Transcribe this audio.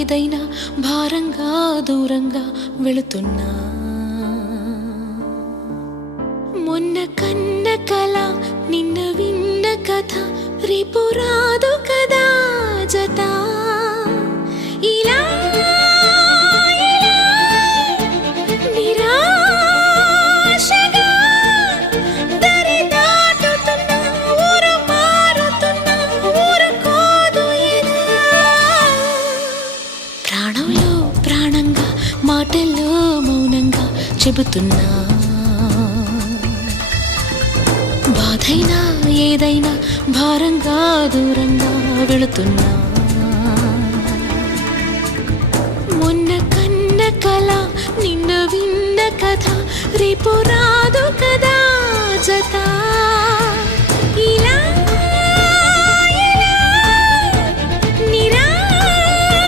ఏదైనా భారంగా దూరంగా వెళుతున్నా మొన్న కన్న కల నిన్న విన్న కథ రేపు రాదు కదా జత ఇలా నిరాశగా దరి దాటుతున్నా ఊరు మారుతున్నా ఊరుకోదు ఎదా ప్రాణంలో ప్రాణంగా మాటల్లో మౌనంగా చెబుతున్నా బాధైనా ఏదైనా భారంగా దూరంగా వెళుతున్నా మొన్న కన్న కల నిన్న విన్న కథ రేపు రాదు కదా జత